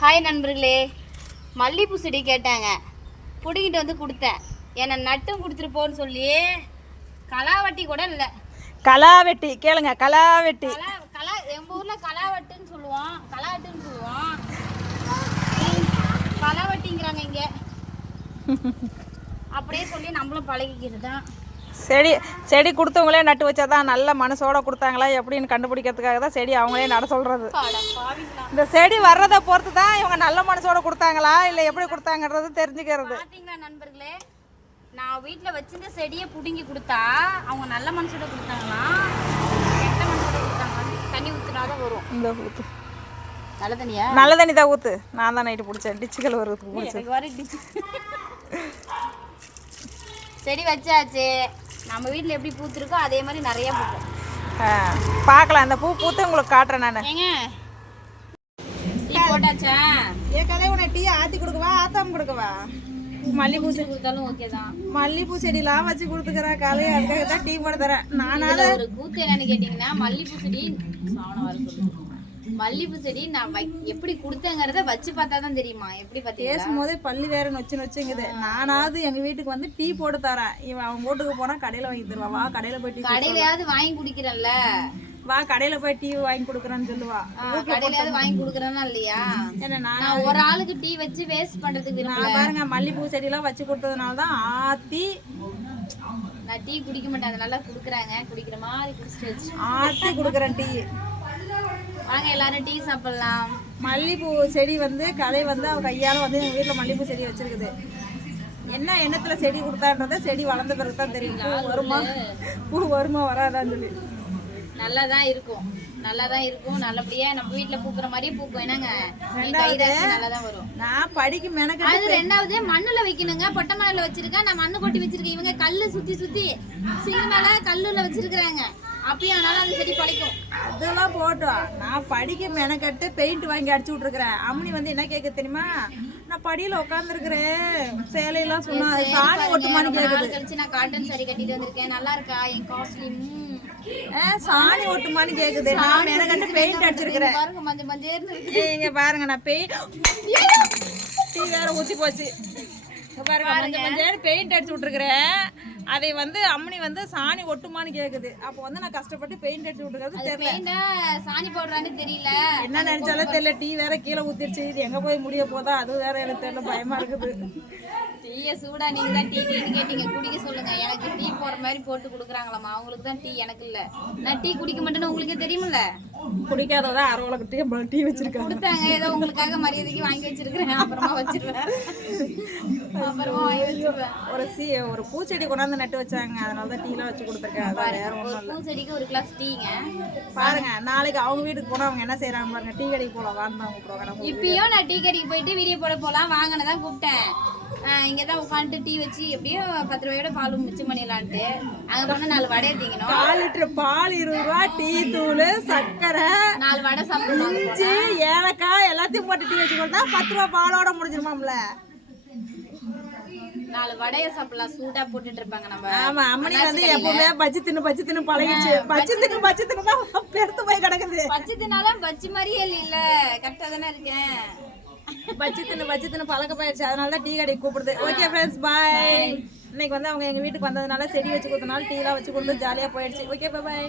Hi நண்பர்களே. மல்லிகைப்பூ செடி கேட்டாங்க. பிடிங்கிட்டு வந்து கொடுத்தேன். என்னை நட்டும் கொடுத்துட்டு போன்னு சொல்லி கலாவட்டி கூட இல்லை. கலாவெட்டி கேளுங்க கலாவெட்டி. கலா கலா எங்கள் ஊரில் கலாவட்டுன்னு சொல்லுவோம். கலாவட்டுன்னு சொல்லுவோம். கலாவட்டிங்கிறாங்க இங்கே. அப்படியே சொல்லி நம்மளும் பழகிக்கிறது தான் செடி செடி கொடுத்தவங்களே நட்டு வச்சாதான் நல்ல மனசோட கொடுத்தாங்களா? எப்படின்னு கண்டுபிடிக்கிறதுக்காக தான் செடி அவங்களே நட சொல்றது. பாவிங்களா இந்த செடி வர்றதை பொறுத்து தான் இவங்க நல்ல மனசோட கொடுத்தாங்களா? இல்லை எப்படி கொடுத்தாங்கன்றது தெரிஞ்சுக்கிறது. நண்பர்களே? நான் வீட்டில் வச்சிருந்த செடியை பிடுங்கி கொடுத்தா அவங்க நல்ல மனசோட கொடுத்தாங்களா? கெட்ட மனசோட கொடுத்தாங்களா? தண்ணி ஊத்துனாதான் வரும். இந்த ஊத்து. நல்ல தண்ணியா? நல்ல தண்ணி தான் ஊத்து. நான் தான் நைட்டு பிடிச்சேன். டிச்சுக்கல் வருவதுக்கு பிடிச்சேன் எனக்கு வர டிச்சு. செடி வச்சாச்சு. நம்ம வீட்டில் எப்படி பூத்துருக்கோ அதே மாதிரி நிறைய பூக்கும். பார்க்கலாம். இந்த பூ பூத்து உங்களுக்கு காட்டுறேன் நான். ஏங்க டீ போட்டாச்சா? என் கதை உன்னை டீ ஆற்றி கொடுக்கவா ஆத்தாம கொடுக்கவா? மல்லிகைப்பூ செடி கொடுத்தாலும் ஓகே தான் மல்லிகைப்பூ செடிலாம் வச்சு கொடுத்துக்கிறேன் காலையை அதுக்காக தான் டீ போட தரேன். நானால ஒரு கூத்து என்னன்னு கேட்டிங்கன்னா மல்லிகைப்பூ செடி சாவணம் வர சொல்லுது மல்லிகைப்பூ செடி நான் எப்படி கொடுத்தேங்கிறத வச்சு பார்த்தா தான் தெரியுமா? எப்படி பார்த்தீங்களா? பேசும்போதே பள்ளி வேற நொச்சு நொச்சுங்குது. நானாவது எங்க வீட்டுக்கு வந்து டீ போட்டு தரேன். இவன் அவன் வீட்டுக்கு போனா கடையில வாங்கி தருவா வா கடையில போய் டீ கடையிலயாவது வாங்கி குடிக்கிறேன்ல? வா கடையில போய் டீ வாங்கி கொடுக்குறேன்னு சொல்லுவா. ஆ, கடையிலயாவது வாங்கி குடுக்கறேனா இல்லையா? நான் ஒரு ஆளுக்கு டீ வச்சு வேஸ்ட் பண்றதுக்கு நான் பாருங்க மல்லிகைப்பூ செடியெல்லாம் வச்சு கொடுத்ததுனால தான் ஆத்தி நான் டீ குடிக்க மாட்டேன். அதனால குடுக்குறாங்க. குடிக்கிற மாதிரி குடிச்சிட்டு ஆத்தி கொடுக்குறேன் டீ. வாங்க எல்லாரும் டீ சாப்பிடலாம். மல்லிகைப்பூ செடி வந்து கலை வந்து அவ கையால வந்து எங்க வீட்டுல மல்லிகைப்பூ செடி வச்சிருக்குது. என்ன எண்ணத்துல செடி கொடுத்தான்றத செடி வளர்ந்த பிறகு தான் தெரியும். பூ வருமா? பூ வருமா வராதான்னு சொல்லி. நல்லா தான் இருக்கும். நல்லா தான் இருக்கும். நல்லபடியா நம்ம வீட்ல பூக்குற மாதிரியே பூக்கும். என்னங்க? நல்லா தான் வரும். நான் படிக்க மெனக்கெட்டு அது ரெண்டாவது மண்ணுல வைக்கணுங்க. பொட்டை மண்ணுல வச்சிருக்கேன். நான் மண்ணு கொட்டி வச்சிருக்கேன். இவங்க கல்லு சுத்தி சுத்தி சிறு மேல கல்லுல வச்சிருக்கிறாங்க. அப்பயும் அதனால அந்த செடி பழைக்கும். அதெல்லாம் போட்டோம் நான் படிக்க மெனக்கட்டு பெயிண்ட் வாங்கி அடிச்சு விட்ருக்குறேன் அம்மனி வந்து என்ன கேட்க தெரியுமா? நான் படியில உட்காந்துருக்குறேன் சேலையெல்லாம் சொன்னா சாணி ஒட்டுமான்னு நாள் கழிச்சு நான் காட்டன் சாரி கட்டிட்டு வந்திருக்கேன். நல்லா இருக்கா? என் காஸ்ட்லியும் ஆ, சாணி ஒட்டுமான்னு கேக்குது. நான் மெனக்கட்டு பெயிண்ட் அடிச்சிருக்கிறேன். பாருங்க மஞ்சள் மஞ்சள்னு இருக்கு இங்க பாருங்க நான் பெயிண்ட் டீ வேற ஊத்தி போச்சு பாருங்க மஞ்சள் மஞ்சள் பெயிண்ட் அடிச்சு விட்ருக்குறேன் அதை வந்து அம்மனி வந்து சாணி ஒட்டுமான்னு கேக்குது. அப்போ வந்து நான் கஷ்டப்பட்டு பெயிண்ட் அடிச்சு விட்ருக்கிறது தெரியல. சாணி போடுறான்னு தெரியல. என்ன நினைச்சாலும் தெரியல டீ வேற கீழே ஊத்திருச்சு இது எங்க போய் முடிய போதா? அது வேற எனக்கு தெரியல பயமா இருக்குது. டீய சூடா நீங்க தான் டீ டீன்னு கேட்டீங்க. குடிக்க சொல்லுங்க. எனக்கு டீ போற மாதிரி போட்டு கொடுக்குறாங்களாமா அவங்களுக்கு தான் டீ எனக்கு இல்ல. நான் டீ குடிக்க மாட்டேன்னு உங்களுக்கே தெரியுமில்ல? குடிக்காததா அரை டீ டீ வச்சிருக்காங்க. கொடுத்தாங்க. ஏதோ உங்களுக்காக மரியாதைக்கு வாங்கி வச்சிருக்கிறேன். அப்புறமா வச்சிருவேன். அப்புறமா ஒரு சீ ஒரு பூச்செடி கொண்டாந்து நட்டு வச்சாங்க. அதனால தான் டீலாம் வச்சு கொடுத்துருக்கேன். அதான் வேற ஒரு ஒன்றும் பூச்செடிக்கு ஒரு கிளாஸ் டீங்க. பாருங்க நாளைக்கு அவங்க வீட்டுக்கு போனா அவங்க என்ன செய்றாங்க பாருங்க டீ கடைக்கு போலாம். வாங்க அவங்க ப்ரோக்ராம் இப்பயும் நான் டீ கடைக்கு போயிட்டு வீடியோ போட போலாம். வாங்கினதான் தான் கூப்பிட்டேன். இங்கே தான் உட்காந்துட்டு டீ வச்சு எப்படியோ பத்து ரூபாயோட பால் மிச்சம் பண்ணிடலான்ட்டு. அங்கே போனால் நாலு வடையை தீங்கணும். பால் லிட்டர் பால் இருபது ரூபா டீ தூள் சாப்பிடுவாங்க இஞ்சி ஏலக்காய் எல்லாத்தையும் போட்டு டீ வச்சு கொடுத்தா பத்து ரூபா பாலோட முடிஞ்சிருமாம்ல. நாலு வடையை சாப்பிடலாம். சூடா போட்டுட்டு இருப்பாங்க நம்ம. ஆமா அம்மனி வந்து எப்பவுமே பஜ்ஜி தின்னு பஜ்ஜி தின்னு பழகிடுச்சு. பஜ்ஜி தின்னு பெருத்து போய் கிடக்குது. பச்சை தின்னாலும் பச்சி மாதிரியே இல்ல கரெக்டா தானே இருக்கேன். தின்னு தின்னு போயிடுச்சு. அதனால தான் டீ கடைக்கு கூப்பிடுது. ஓகே ஃப்ரெண்ட்ஸ் பாய் இன்னைக்கு வந்து அவங்க எங்க வீட்டுக்கு வந்ததுனால செடி வச்சு கொடுத்தனால டீலாம் வச்சு கொடுத்து ஜாலியா போயிடுச்சு. Okay bye